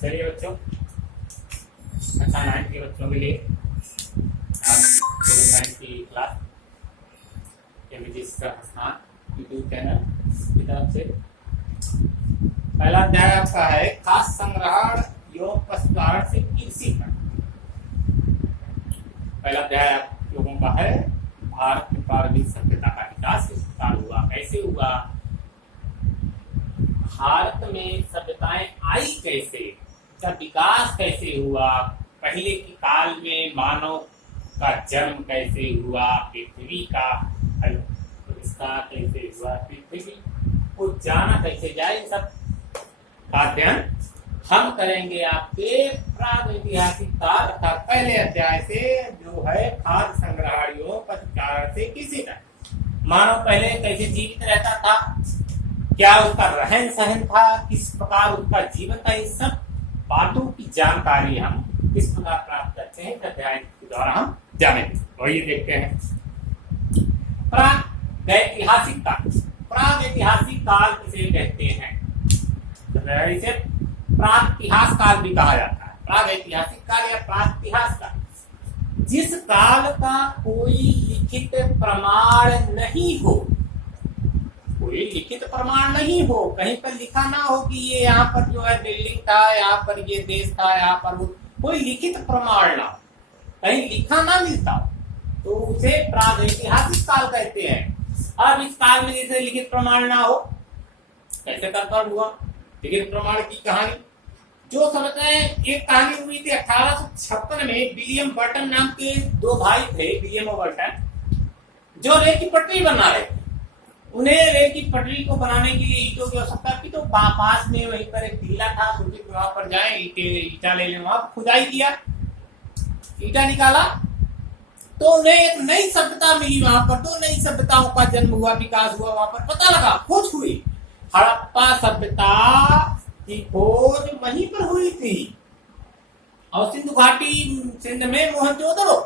चलिए बच्चों, कक्षा 9 के बच्चों के लिए आज साइंस की क्लास का स्थान यूट्यूब चैनल की तरफ से पहला अध्याय आपका है खास संग्रहण योग पशुपालन से कृषि का। पहला अध्याय आप लोगों का है भारत में प्रारंभिक सभ्यता का विकास किस प्रकार हुआ, कैसे हुआ, भारत में सभ्यताएं आई कैसे, इसका विकास कैसे हुआ, पहले के काल में मानव का जन्म कैसे हुआ, पृथ्वी का आविष्कार कैसे हुआ, पृथ्वी को जाना कैसे जाए, इन सब का अध्ययन हम करेंगे आपके प्रागैतिहासिक काल अर्थात पहले अध्याय से, जो है खाद्य संग्रहणियों पशुचारण से कृषि तक। मानव पहले कैसे जीवित रहता था, क्या उसका रहन सहन था, किस प्रकार उसका जीवन था, इस सब बातों की जानकारी हम किस प्रकार प्राप्त करते हैं अध्याय के द्वारा हम जानेंगे। वही देखते हैं प्रागैतिहासिक काल। प्रागैतिहासिक काल किसे कहते हैं? इसे प्रागइतिहास काल भी कहा जाता है। प्रागैतिहासिक काल या प्रागइतिहास काल जिस काल का कोई लिखित प्रमाण नहीं हो, कोई लिखित प्रमाण नहीं हो, कहीं पर लिखा ना हो कि ये यहाँ पर जो है बिल्डिंग था, यहाँ पर ये देश था, यहाँ पर वो, कोई लिखित प्रमाण ना हो, कहीं लिखा ना मिलता हो, तो उसे प्रागैतिहासिक काल कहते हैं। अब इस काल में जैसे लिखित प्रमाण ना हो, कैसे कंफर्म हुआ? लिखित प्रमाण की कहानी जो समझते हैं, एक कहानी हुई थी 1856 में। विलियम बर्टन नाम के दो भाई थे, विलियम और बर्टन, जो रेल की पटरी बना रहे थे। उन्हें रेल की पटरी को बनाने के लिए ईंटों की आवश्यकता थी, तो पास में वहीं पर एक टीला था, सोचे वहां पर जाए ईटा ले लें। वहां खुदाई किया, ईटा निकाला, तो उन्हें एक नई सभ्यता मिली। वहां पर दो नई सभ्यताओं का जन्म हुआ, विकास हुआ। वहां पर पता लगा, खोज हुई, हड़प्पा सभ्यता की खोज वहीं पर हुई थी, और सिंधु घाटी सिंध में मोहनजोदड़ो,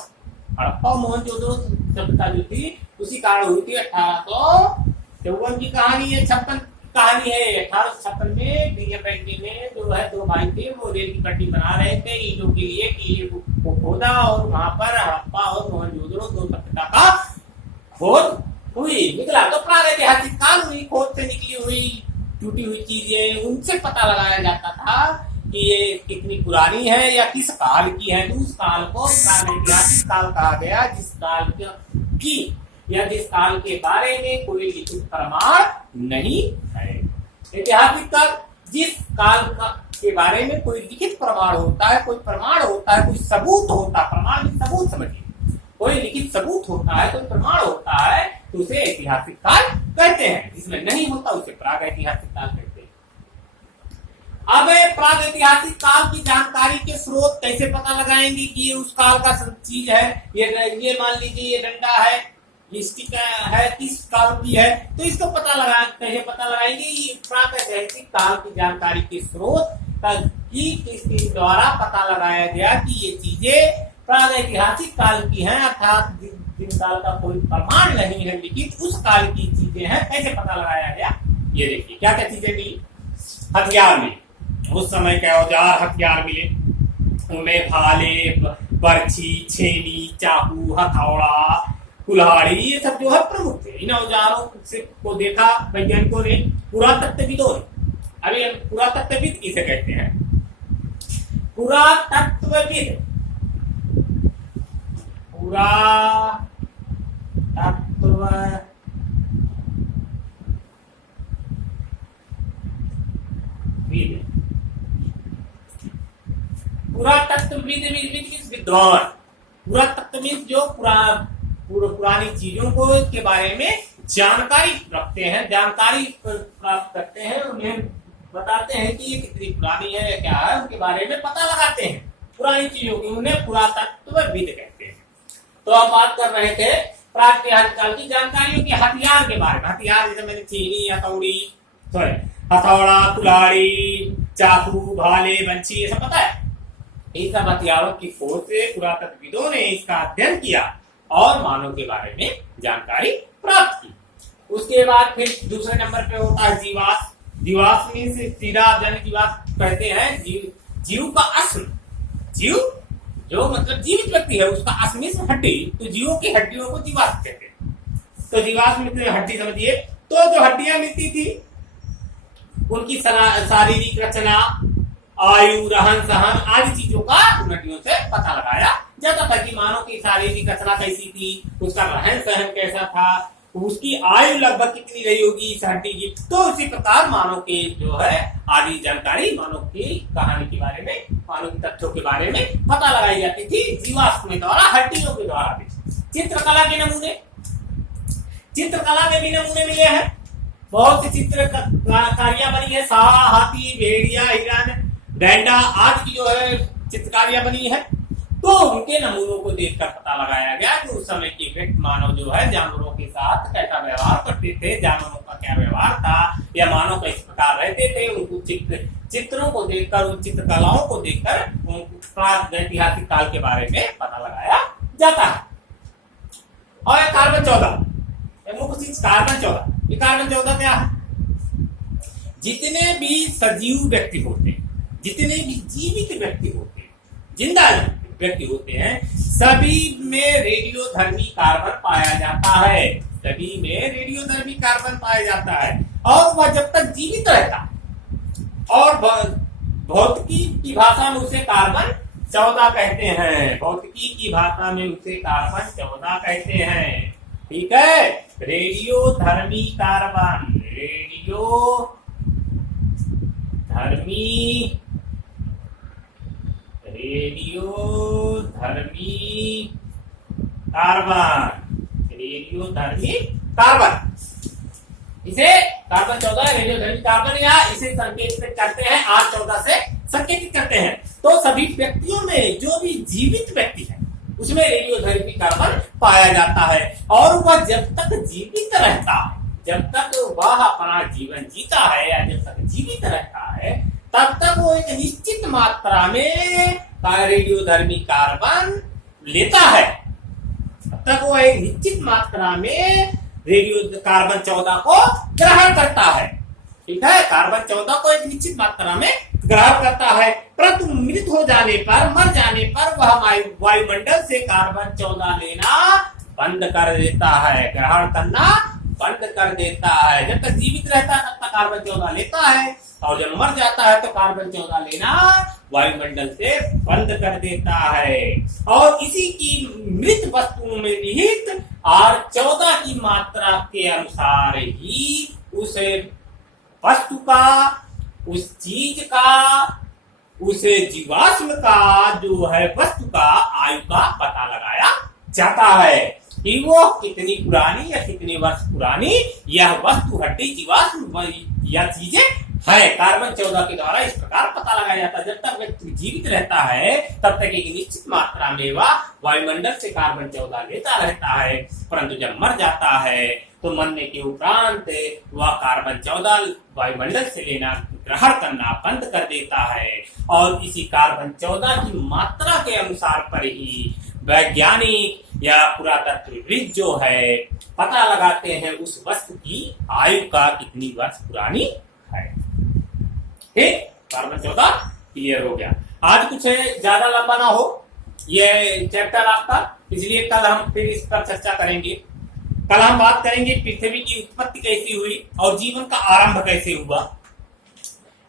हड़प्पा मोहनजोदड़ो सभ्यता जो थी उसी कारण हुई थी। 1854 की कहानी है, 56 कहानी है। 1856 में विलियम बेंटिंग ने जो है दो भाई थे, वो रेल की पटरी बना रहे थे ईंटों के लिए, टीले को खोदा और वहां पर हड़प्पा और मोहनजोदड़ो दो सभ्यता का खोज हुई, निकला। तो प्रागैतिहासिक काल हुई, खोज से निकली हुई टूटी हुई चीजें, उनसे पता लगाया जाता था कि ये कितनी पुरानी है या किस काल की है। तो उस काल को प्रागैतिहासिक काल कहा गया, जिस काल की या जिस काल के बारे में कोई लिखित प्रमाण नहीं है। ऐतिहासिक काल जिस काल के बारे में कोई लिखित प्रमाण होता है, कोई प्रमाण होता है, कोई सबूत होता है। प्रमाण भी सबूत समझिए, कोई लिखित सबूत होता है, कोई प्रमाण होता है, तो उसे ऐतिहासिक काल कहते हैं। जिसमें नहीं होता उसे प्रागैतिहासिक काल कहते हैं। अब प्रागैतिहासिक काल की जानकारी के स्रोत कैसे पता लगाएंगे कि ये उस काल का चीज है? ये मान लीजिए ये डंडा है, ये स्टिक है, किस काल की है, तो इसको पता लगा कैसे पता लगाएंगे? ये प्रागैतिहासिक काल की जानकारी के स्रोत किसके द्वारा पता लगाया गया कि ये चीजें प्रागैतिहासिक काल की हैं, अर्थात जिन काल का कोई प्रमाण नहीं है लिखित, उस काल की चीजें हैं। कैसे पता लगाया गया? ये देखिए क्या क्या चीजें मिली। हथियार मिले, उस समय के औजार हथियार मिले, उनमें भाले, बर्छी, छेनी, चाकू, हथौड़ा, कुल्हाड़ी, ये सब जो है प्रमुख थे। इन औजारों से को देखा वैज्ञानिकों ने, पुरातत्वविदों ने। अभी पुरातत्वविद किसे कहते हैं? पुरातत्वविद, पुरातत्वविद विद्वान, पुरातत्वविद जो पुरानी चीजों को के बारे में जानकारी रखते हैं, जानकारी प्राप्त करते हैं, उन्हें बताते हैं कि ये कितनी पुरानी है या क्या है, उनके बारे में पता लगाते हैं पुरानी चीजों की, उन्हें पुरातत्वविद कहते हैं। तो हम बात कर रहे थे प्रागैतिहासिक काल की जानकारियों के हथियार के बारे में। हथियार जैसे मैंने छीनी, हथौड़ा, कुल्हाड़ी, चाकू, भाले, बंसी, ये सब पता है। इन सब हथियारों की खोज से पुरातत्वविदों ने इसका अध्ययन किया और मानव के बारे में जानकारी प्राप्त की। उसके बाद फिर दूसरे नंबर पे होता है जीवाश्म। जीवाश्म में से सीधा जीवाश्म कहते हैं जीव का अस्म, जीव जो मतलब जीवित व्यक्ति है उसका अस्मिस हड्डी, तो जीवों की हड्डियों को जीवाश्म कहते हैं। तो जीवाश्म हड्डी समझिए, तो जो हड्डियां मिलती थी उनकी शारीरिक रचना, आयु, रहन सहन आदि चीजों का उन हड्डियों से पता लगाया जाता था कि मानव की शारीरिक रचना कैसी थी, उसका रहन सहन कैसा था, उसकी आयु लगभग कितनी रही होगी इस हड्डी की। तो उसी प्रकार मानव के जो है आदि जानकारी, मानव की कहानी के बारे में, मानव के तथ्यों के बारे में पता लगाई जाती थी जीवाश्म के द्वारा, हड्डियों के द्वारा भी। चित्रकला के नमूने, चित्रकला के भी नमूने मिले हैं, बहुत सी चित्रकारियां बनी है, सांप, हाथी, भेड़िया, हिरण, गैंडा आदि की जो है चित्रकारियां बनी है। तो उनके नमूनों को देखकर पता लगाया गया कि उस समय के व्यक्ति मानव जो है जानवरों के साथ कैसा व्यवहार करते थे, जानवरों का क्या व्यवहार था, या मानव किस प्रकार रहते थे। उनको चित्रों को देखकर, उन चित्रकलाओं को देखकर ऐतिहासिक काल के बारे में पता लगाया जाता है। और कार्बन 14, मुख्य चीज कार्बन 14। ये कार्बन 14 क्या है? जितने भी सजीव व्यक्ति होते हैं, जितने भी जीवित व्यक्ति होते हैं, जिंदा व्यक्ति होते हैं, सभी में रेडियोधर्मी कार्बन पाया जाता है, सभी में रेडियोधर्मी कार्बन पाया जाता है। और वह जब तक जीवित रहता है, और भौतिकी की भाषा में उसे कार्बन 14 कहते हैं, भौतिकी की भाषा में उसे कार्बन 14 कहते हैं। ठीक है, रेडियोधर्मी कार्बन, रेडियोधर्मी कार्बन, रेडियोधर्मी कार्बन, इसे कार्बन 14 रेडियोधर्मी कार्बन, या इसे संकेतित करते हैं R14 से संकेतित करते हैं। तो सभी व्यक्तियों में जो भी जीवित व्यक्ति है उसमें रेडियोधर्मी कार्बन पाया जाता है। और वह जब तक जीवित रहता है, जब तक वह अपना जीवन जीता है या जब तक जीवित रहता है, तब तक वो एक निश्चित मात्रा में रेडियोधर्मी कार्बन लेता है, तब तक वो एक निश्चित मात्रा में रेडियो कार्बन 14 को ग्रहण करता है। ठीक है, कार्बन 14 को एक निश्चित मात्रा में ग्रहण करता है, परंतु मृत हो जाने पर, मर जाने पर वह वायुमंडल से कार्बन 14 लेना बंद कर देता है, ग्रहण करना बंद कर देता है। जब तक जीवित रहता है तब तक कार्बन 14 लेता है, और जब मर जाता है तो कार्बन 14 लेना वायुमंडल से बंद कर देता है। और इसी की मृत वस्तुओं में निहित R14 की मात्रा के अनुसार ही उस वस्तु का, उस चीज का, उस जीवाश्म का जो है वस्तु का आयु का पता लगाया जाता है कि वो कितनी पुरानी या कितने वर्ष पुरानी यह वस्तु, हड्डी, जीवाश्म या चीजें है। कार्बन 14 के द्वारा इस प्रकार पता लगाया जाता है। जब तक व्यक्ति जीवित रहता है तब तक एक निश्चित मात्रा में वह वायुमंडल से कार्बन 14 लेता रहता है, परंतु जब मर जाता है तो मरने के उपरांत वह कार्बन 14 वायुमंडल से लेना, ग्रहण करना बंद कर देता है। और इसी कार्बन 14 की मात्रा के अनुसार पर ही वैज्ञानिक या पुरातत्वविद जो है पता लगाते हैं उस वस्तु की आयु का कितनी वर्ष पुरानी है। ठीक, कार्बन 14 क्लियर हो गया। आज कुछ ज्यादा लंबा ना हो ये चैप्टर आपका, इसलिए कल हम फिर इस पर चर्चा करेंगे। कल हम बात करेंगे पृथ्वी की उत्पत्ति कैसी हुई और जीवन का आरंभ कैसे हुआ,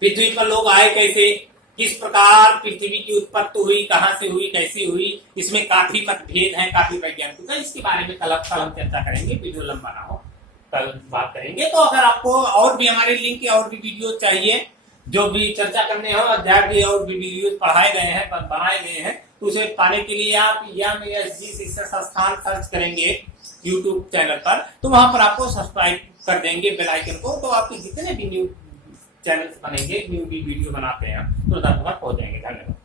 पृथ्वी पर लोग आए कैसे, किस प्रकार पृथ्वी की उत्पत्ति हुई, कहां से हुई, कैसी हुई। इसमें काफी मतभेद हैं, काफी वैज्ञानिक, तो इसके बारे में कल हम चर्चा करेंगे। वीडियो लंबा ना हो, कल बात करेंगे। तो अगर आपको और भी हमारे लिंक और भी वीडियो चाहिए, जो भी चर्चा करने हो, अध्याय भी और भी वीडियो पढ़ाए गए हैं, बनाए गए हैं, तो उसे पाने के लिए आप YAMSG शिक्षा संस्थान सर्च करेंगे यूट्यूब चैनल पर, तो वहां पर आपको सब्सक्राइब कर देंगे बेल आइकन को, तो आपके जितने भी न्यू चैनल बनेंगे, न्यू भी वीडियो बनाते हैं, तो तुरंत हो जाएंगे। धन्यवाद।